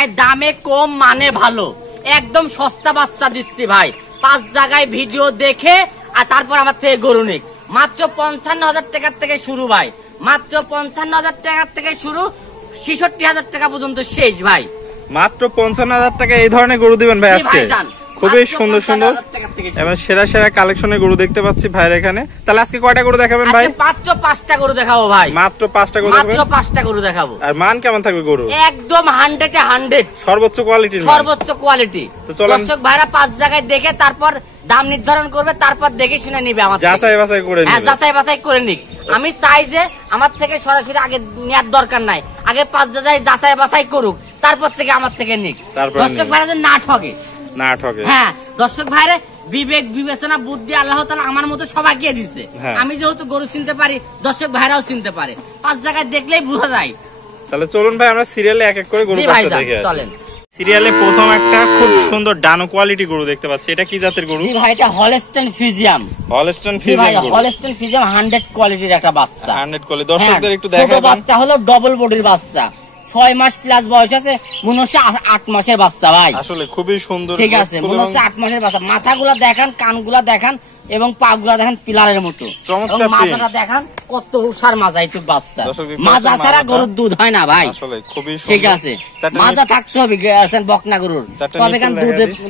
ভাই দামে কম মানে ভালো, একদম সস্তা বাচ্চা দিচ্ছি ভাই। 5 জায়গায় ভিডিও দেখে আর তারপর আমার থেকে গরু নিক। মাত্র 55,000 টাকার থেকে শুরু ভাই, মাত্র 55,000 টাকার থেকে শুরু, 66,000 টাকা পর্যন্ত শেষ ভাই। মাত্র 55,000 টাকা এই ধরনের গরু দিবেন ভাই আজকে? খুবই সুন্দর সুন্দর এবং সেরা সেরা কালেকশনের গরু দেখতে পাচ্ছি ভাইয়ের এখানে। তাহলে আজকে কয়টা গরু দেখাবেন ভাই? মাত্র 5টা গরু দেখাবো ভাই। মাত্র 5টা গরু দেখাবেন? মাত্র 5টা গরু দেখাবো। আর মান কেমন থাকবে গরু? একদম 100-এ 100 সর্বোচ্চ কোয়ালিটির, সর্বোচ্চ কোয়ালিটি। দর্শক ভাইরা 5 জায়গায় দেখে তারপর দাম নির্ধারণ করবে, তারপর দেখে শুনে নিবে। আমার যাচাই বাছাই করে নিবে। হ্যাঁ, যাচাই বাছাই করে নিক। আমি চাই যে আমার থেকে সরাসরি আগে নেওয়ার দরকার নাই, আগে 5 জায়গায় যাচাই বাছাই করুক, তারপর থেকে আমার থেকে নিক। দর্শক ভাইরা যেন না ঠকে, না ঠকে। হ্যাঁ, দর্শক ভাইরে বিবেক বিবেচনা বুদ্ধি আল্লাহ তাআলা আমার মতো সবাইকে দিয়েছে। আমি যেহেতু গরু চিনতে পারি, দর্শক ভাইরাও চিনতে পারে, 5 জায়গায় দেখলেই বোঝা যায়। তাহলে চলুন ভাই আমরা সিরিয়ালে এক এক করে গরু দেখে আসি। চলেন। সিরিয়ালে প্রথম একটা খুব সুন্দর ডানো কোয়ালিটি গরু দেখতে পাচ্ছি, এটা কি জাতের গরু? জি ভাই, এটা হলস্টাইন ফ্রিজিয়াম। হলস্টাইন ফ্রিজিয়াম গরু। হলস্টাইন ফ্রিজিয়াম 100 কোয়ালিটির একটা বাচ্চা। 100 কোয়ালিটি। দর্শকদের একটু দেখাই দেন। বাচ্চা হলো ডবল বডির বাচ্চা, 6 মাস প্লাস বয়স আছে, মনে হচ্ছে 8 মাসের বাচ্চা ভাই। আসলে খুবই সুন্দর, ঠিক আছে, মনে হচ্ছে 8 মাসের বাচ্চা। মাথাগুলা দেখান, কানগুলা দেখান এবং পাগুলা দেখেন পিলারের মতো। মাথাটা দেখান কত উষার মাজা, এইটুক বাচ্চা। মাজা ছাড়া গরুর দুধ হয় না ভাই। আসলে খুবই সুন্দর। ঠিক আছে, মাজা থাকতে হবে বকনা গরুর, তবে কেন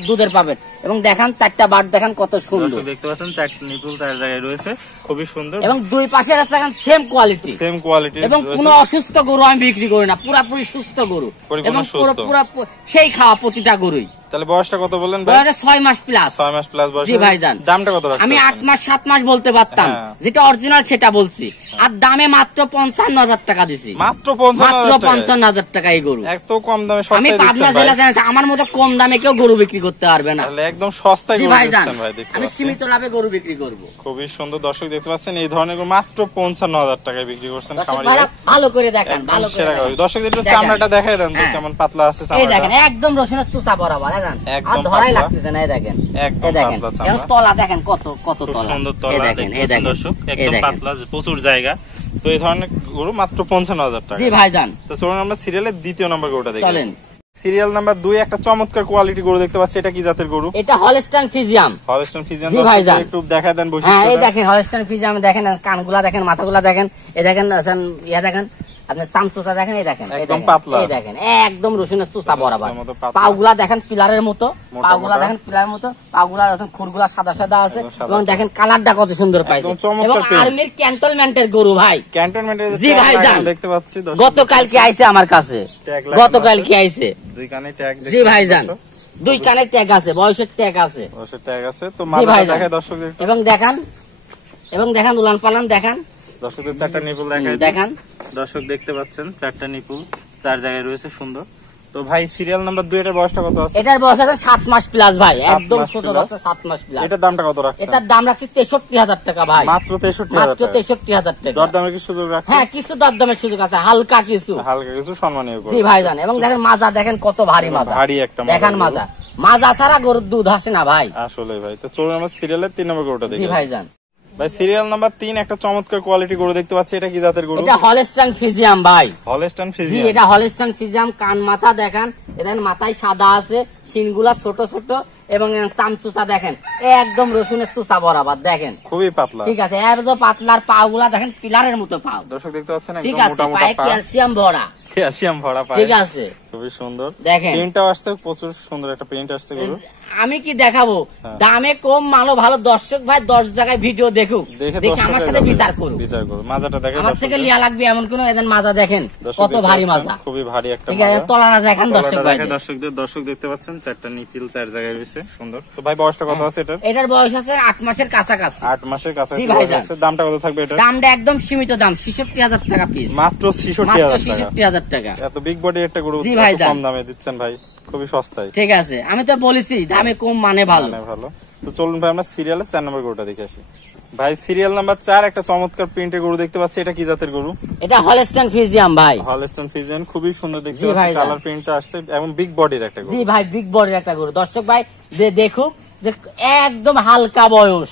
দুধের পাবেন। এবং দেখান 4টা বাট দেখান কত সুন্দর। দেখতে পাচ্ছেন 4টা নিপুল 4 জায়গায় রয়েছে, খুবই সুন্দর। এবং দুই পাশে আছে দেখেন সেম কোয়ালিটি, সেম কোয়ালিটি। এবং কোনো অসুস্থ গরু আমি বিক্রি করি না, পুরোপুরি সুস্থ গরু এবং পুরো সেই খাওয়া প্রতিটা গরুই। তাহলে বয়সটা কত বললেন ভাই? বয়সটা 6 মাস প্লাস। 6 মাস প্লাস বয়স। জি ভাইজান। দামটা কত রাখছেন? আমি 8 মাস 7 মাস বলতে পারতাম, যেটা অরিজিনাল সেটা বলছি। আর দামে মাত্র 55,000 টাকা দিছি। মাত্র 55,000 টাকা এই গরু। এত কম দামে সস্তায় আমি দিচ্ছেন পাবনা ভাই। জেলা জানেন, আমার মতো কম দামে কেউ গরু বিক্রি করতে পারবে না। তাহলে একদম সস্তায় গরু দিচ্ছেন ভাই। দেখতে আমি সীমিত লাভে গরু বিক্রি করব। খুবই সুন্দর। দর্শক দেখতে পাচ্ছেন এই ধরনের গরু মাত্র 55,000 টাকায় বিক্রি করছেন খামারি ভাই। ভালো করে দেখেন, ভালো করে দেখেন। দর্শক একটু চামড়াটা দেখাই দেন তো কেমন পাতলা আছে চামড়াটা। এই দেখেন একদম রসুনের তুসা বরাবর, দেখেন আর ধরাই লাগতেছে না। এই দেখেন, একদম পাতলা চামড়া। এর তলা দেখেন কত কত তলা, সুন্দর তলা। দেখেন দর্শক একদম পাতলা, প্রচুর জায়গা। তো এই ধরনের গরু মাত্র 55,000 টাকা। জি ভাইজান। তো চলুন আমরা সিরিয়ালের দ্বিতীয় নম্বর গরুটা দেখি। চলেন। সিরিয়াল নাম্বার 2 একটা চমৎকার কোয়ালিটি গরু দেখতে পাচ্ছি, এটা কি জাতের গরু? এটা হলস্টাইন ফ্রিজিয়াম। হলস্টাইন ফ্রিজিয়াম। জি ভাইজান, একটু দেখায় দেন বৈশিষ্ট্য। হ্যাঁ, এই দেখেন হলস্টাইন ফ্রিজিয়াম, দেখেন কানগুলা দেখেন, মাথাগুলা দেখেন, এই দেখেন ইয়া দেখেন, আপনি চামচুচা দেখেন, এই দেখেন একদম পাতলা, এই দেখেন একদম রসুনের চুচা বরাবর। পাগুলা দেখেন পিলারের মতো, পাগুলা দেখেন পিলারের মতো, পাগুলা খুরগুলা সাদা সাদা আছে এবং দেখেন কালারটা কত সুন্দর পাইছে। এবং আর্মির ক্যান্টনমেন্টের গরু ভাই। ক্যান্টনমেন্টের। জি ভাইজান, দেখতে পাচ্ছি গতকাল কি আইছে আমার কাছে, গতকাল কি আইছে। দুই কানে ট্যাগ। জি ভাইজান, 2 কানে ট্যাগ আছে, বয়সের ট্যাগ আছে, বয়সের ট্যাগ আছে। তো মাথা দেখায় দর্শকদের এবং দেখেন উলান পালান দেখেন। দর্শকদের 4টা নিপুল দেখান। দর্শক দেখতে পাচ্ছেন 4টা নিপুল 4 জায়গায় রয়েছে, সুন্দর। তো ভাই সিরিয়াল নাম্বার 2 এটার বয়সটা কত আছে? এটার বয়স আছে 7 মাস প্লাস ভাই, একদম ছোট বাচ্চা, 7 মাস প্লাস। এটার দামটা কত রাখছেন? এটার দাম রাখছি 63,000 টাকা ভাই। মাত্র 63,000 টাকা। দরদামের কি সুযোগ রাখছেন? হ্যাঁ, কিছু দরদামের সুযোগ আছে, হালকা কিছু সম্মানীয় করে। জি ভাইজান। এবং দেখেন মাজা দেখেন কত ভারী মাজা, ভারী একটা দেখেন মাজা ছাড়া গরুর দুধ আসে না ভাই। আসলে ভাই। তো চলুন আমরা সিরিয়ালের 3 নম্বর গরুটা দেখি। জি ভাইজান। ভাই সিরিয়াল নাম্বার 3 একটা চমৎকার কোয়ালিটি গরু দেখতে পাচ্ছি, এটা কি জাতের গরু? এটা হলস্টাইন ফ্রিজিয়াম ভাই। হলস্টাইন ফ্রিজিয়াম। জি, এটা হলস্টাইন ফ্রিজিয়াম। কান মাথা দেখেন, এদের মাথায় সাদা আছে, শিংগুলা ছোট ছোট এবং চামচুচা দেখেন একদম রসুনের চুচা বরাবর, দেখেন খুবই পাতলা। ঠিক আছে, এর তো পাতলার পাগুলা দেখেন পিলারের মতো পাও। দর্শক দেখতে পাচ্ছেন একদম মোটা মোটা পা, ক্যালসিয়াম ভরা, ক্যালসিয়াম ভরা পা। ঠিক আছে, খুবই সুন্দর। দেখেন প্রিন্টটাও আসছে, প্রচুর সুন্দর একটা প্রিন্ট আসছে গরু। আমি কি দেখাবো, দামে কম মালও ভালো। দর্শক ভাই 10 জায়গায় ভিডিও দেখুক, দেখে আমার সাথে বিচার করুক। মাজাটা দেখেন, আমার থেকে লিয়া লাগবে এমন কোন এদের মাজা দেখেন কত ভারী মাজা, খুবই ভারী একটা মাজা। ঠিক আছে, তলাটা দেখেন দর্শক ভাই, দর্শক দেখতে পাচ্ছেন 4টা নিপিল 4 জায়গায় রয়েছে, সুন্দর। তো ভাই বয়সটা কত আছে এটার? এটার বয়স আছে 8 মাসের কাছাকাছি। 8 মাসের কাছাকাছি বয়স আছে। দামটা কত থাকবে এটার? দামটা একদম সীমিত দাম, 66,000 টাকা পিস। মাত্র 66,000 টাকা। এত বিগ বডি একটা গরু কম দামে দিচ্ছেন ভাই, খুবই সস্তায়। ঠিক আছে, আমি তো বলেছি দামে কম মানে ভালো। তো চলুন ভাই আমরা সিরিয়ালের 4 নম্বর গরুটা দেখে আসি। ভাই সিরিয়াল নাম্বার 4 একটা চমৎকার প্রিন্টের গরু দেখতে পাচ্ছি, এটা কি জাতের গরু? এটা হলস্টাইন ফ্রিজিয়াম ভাই। হলস্টাইন ফ্রিজিয়াম, খুবই সুন্দর দেখতে পাচ্ছি, কালার প্রিন্টটা আসছে এবং বিগ বডির একটা গরু। জি ভাই, বিগ বডির একটা গরু। দর্শক ভাই দেখুক যে একদম হালকা বয়স,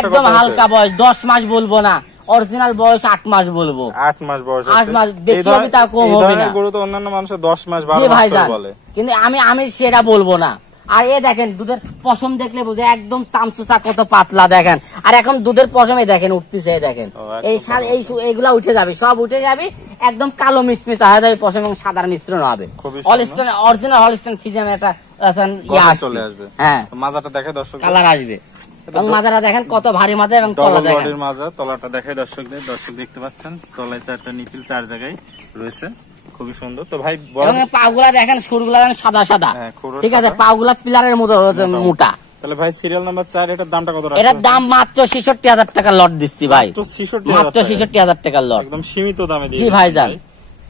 একদম হালকা বয়স, 10 মাস বলবো না, অরিজিনাল বয়স 8 মাস বলবো। 8 মাস বয়স 8 মাস, বেশি হবে তা কম হবে না। গরু তো অন্যান্য মানুষ 10 মাস 12 মাস করে বলে, কিন্তু আমি সেটা বলবো না। আর এ দেখেন দুধের পশম দেখলে বুঝে একদম চামচুচা কত পাতলা দেখেন। আর এখন দুধের পশমে দেখেন উঠতেছে, দেখেন এইগুলা উঠে যাবে, সব উঠে যাবে, একদম কালো মিশ্রিত হয়ে যাবে পশম এবং সাদার মিশ্রণ হবে। হলস্টাইন অরিজিনাল হলস্টাইন ফ্রিজিয়ান এটা চলে আসবে। হ্যাঁ, মাজাটা দেখে দর্শক, কালার আসবে এবং মাজাটা দেখেন কত ভারী মাজা এবং তলা দেখেন মাজা, তলাটা দেখে দর্শকদের, দর্শক দেখতে পাচ্ছেন তলায় 4টা নিপিল 4 জায়গায় রয়েছে, খুবই সুন্দর। তো ভাই পাগুলা দেখেন, সুরগুলা দেখেন সাদা সাদা, ঠিক আছে, পাগুলা পিলারের মতো মোটা। তাহলে ভাই সিরিয়াল নাম্বার 4, এটার দামটা কত রাখছেন? এটার দাম মাত্র 66,000 টাকা লট দিচ্ছি ভাই, মাত্র 66,000 টাকা লট, একদম সীমিত দামে দিয়ে। জি ভাইজান।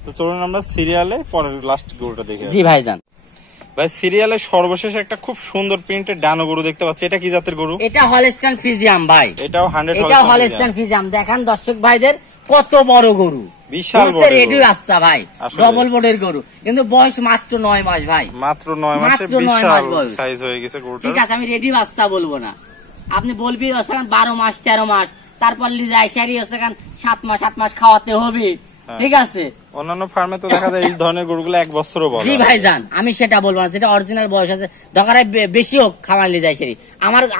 তো চলুন আমরা সিরিয়ালে পরের লাস্ট গরুটা দেখি। জি ভাইজান। ভাই সিরিয়ালে সর্বশেষ একটা খুব সুন্দর প্রিন্টের ডানো গরু দেখতে পাচ্ছি, এটা কি জাতের গরু? এটা হলস্টাইন ফ্রিজিয়ান ভাই, এটাও 100 এটা হলস্টাইন ফ্রিজিয়ান। দেখেন দর্শক ভাইদের কত বড় গরু, বিশাল বড় রেডি রাস্তা ভাই, ডবল বোর্ডের গরু, কিন্তু বয়স মাত্র 9 মাস ভাই, মাত্র 9 মাসে বিশাল সাইজ হয়ে গেছে গরুটা। ঠিক আছে, আমি রেডি রাস্তা বলবো না, আপনি বলবি 12 মাস 13 মাস, তারপর লিজাই সারি হচ্ছে 7 মাস 8 মাস খাওয়াতে হবে, ঠিক আছে। অন্যান্য ফার্মে তো দেখা যায় এই ধরনের গরুগুলো 1 বছরও বলে। জি ভাইজান, আমি সেটা বলবো না, যেটা অরিজিনাল বয়স আছে, দরকার বেশি হোক খাবার লিজাই সারি,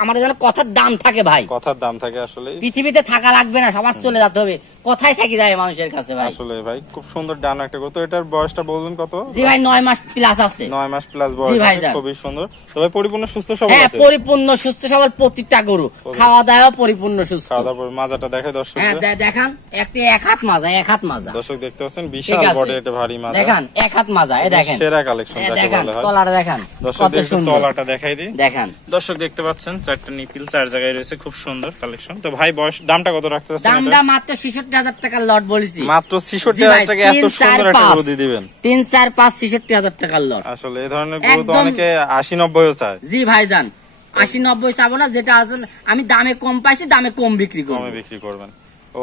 আমার যেন কথার দাম থাকে ভাই, কথার দাম থাকে। আসলে পৃথিবীতে থাকা লাগবে না, সবার চলে যেতে হবে, কথাই থাকি যায় মানুষের কাছে ভাই। আসলে ভাই খুব সুন্দর ডানো একটা গরু। তো এটার বয়সটা বলবেন কত? জি ভাই 9 মাস প্লাস আছে, 9 মাস প্লাস বয়স, খুবই সুন্দর। তবে পরিপূর্ণ সুস্থ সবল আছে, আছে, পরিপূর্ণ সুস্থ সবল প্রত্যেকটা গরু, খাওয়া দাওয়া পরিপূর্ণ সুস্থ। খাওয়া দাওয়া মাজাটা দেখে দর্শক, হ্যাঁ দেখান, একটি এক হাত মাজা, এক হাত মাজা দর্শক দেখতে পাচ্ছেন, বিশাল বডি, এটা ভারী মাজা, দেখেন এক হাত মাজা, এই দেখেন সেরা কালেকশন যাকে বলা হয়। তলাটা দেখেন কত সুন্দর, তলাটা দেখাই দিই, দেখেন দর্শক দেখতে পাচ্ছেন 4টা নিপিল 4 জায়গায় রয়েছে, খুব সুন্দর কালেকশন। তো ভাই বয়স দামটা কত রাখতে চাচ্ছেন? দামটা মাত্র 66,000 টাকা লট বলেছি, মাত্র 66,000 টাকা এত সুন্দর একটা গরু দিয়ে দিবেন? 3 4 5 66,000 টাকা লট। আসলে এই ধরনের গরু তো অনেকে 80 90ও চায়। জি ভাইজান, 80 90 চাবো না, যেটা আছে আমি দামে কম পাইছি, দামে কম বিক্রি করব, কমে বিক্রি করবেন।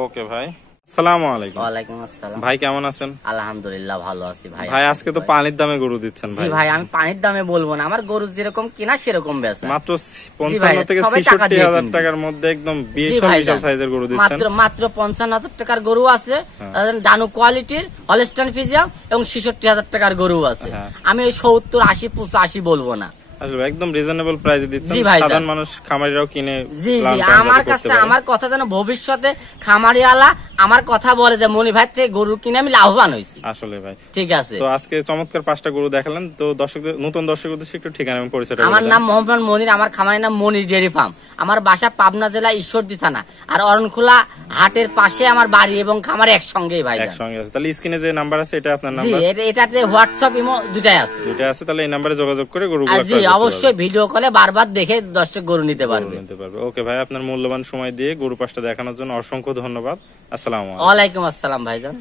ওকে ভাই, আসসালামু আলাইকুম। ওয়ালাইকুম আসসালাম ভাই, কেমন আছেন? আলহামদুলিল্লাহ ভালো আছি ভাই। ভাই আজকে তো পানির দামে গরু দিচ্ছেন ভাই? জি ভাই, আমি পানির দামে বলবো না, আমার গরু যেরকম কিনা সেরকম বেচা, মাত্র 55 থেকে 66,000 টাকার মধ্যে একদম বিশাল সাইজের গরু দিচ্ছেন। মাত্র 55,000 টাকার গরু আছে, ডানু কোয়ালিটির হলস্টাইন ফ্রিজিয়ান, এবং 66,000 টাকার গরু আছে। আমি 70 80 85 বলবো না, আসলে একদম রিজনেবল প্রাইসে দিচ্ছেন, সাধারণ মানুষ খামারিরাও কিনে। জি জি, আমার কাছে আমার কথা যেন ভবিষ্যতে খামারিওয়ালা আমার কথা বলে যে মনি ভাই থেকে গরু কিনে আমি লাভবান হইছি। আসলে ভাই ঠিক আছে। তো আজকে চমৎকার 5টা গরু দেখালেন। তো দর্শকদের, নতুন দর্শকদের একটু ঠিকানা এবং পরিচয়টা বলুন। আমার নাম মোহাম্মদ মনির, আমার খামারের নাম মনির ডেয়ারি ফার্ম, আমার বাসা পাবনা জেলা ঈশ্বরদী থানা, আর অরণখোলা হাটের পাশে আমার বাড়ি এবং খামার একসঙ্গেই ভাই, একসঙ্গে আছে। তাহলে স্ক্রিনে যে নাম্বার আছে এটা আপনার নাম্বার? জি, এটাতে হোয়াটসঅ্যাপ ইমো দুটাই আছে। দুটাই আছে, তাহলে এই নম্বরে যোগাযোগ করে গরুগুলো জি অবশ্যই ভিডিও কলে বারবার দেখে দর্শক গরু নিতে পারবে। ওকে ভাই, আপনার মূল্যবান সময় দিয়ে গরু 5টা দেখানোর জন্য অসংখ্য ধন্যবাদ। আসসালামু আলাইকুম। ওয়ালাইকুম আসসালাম ভাইজান।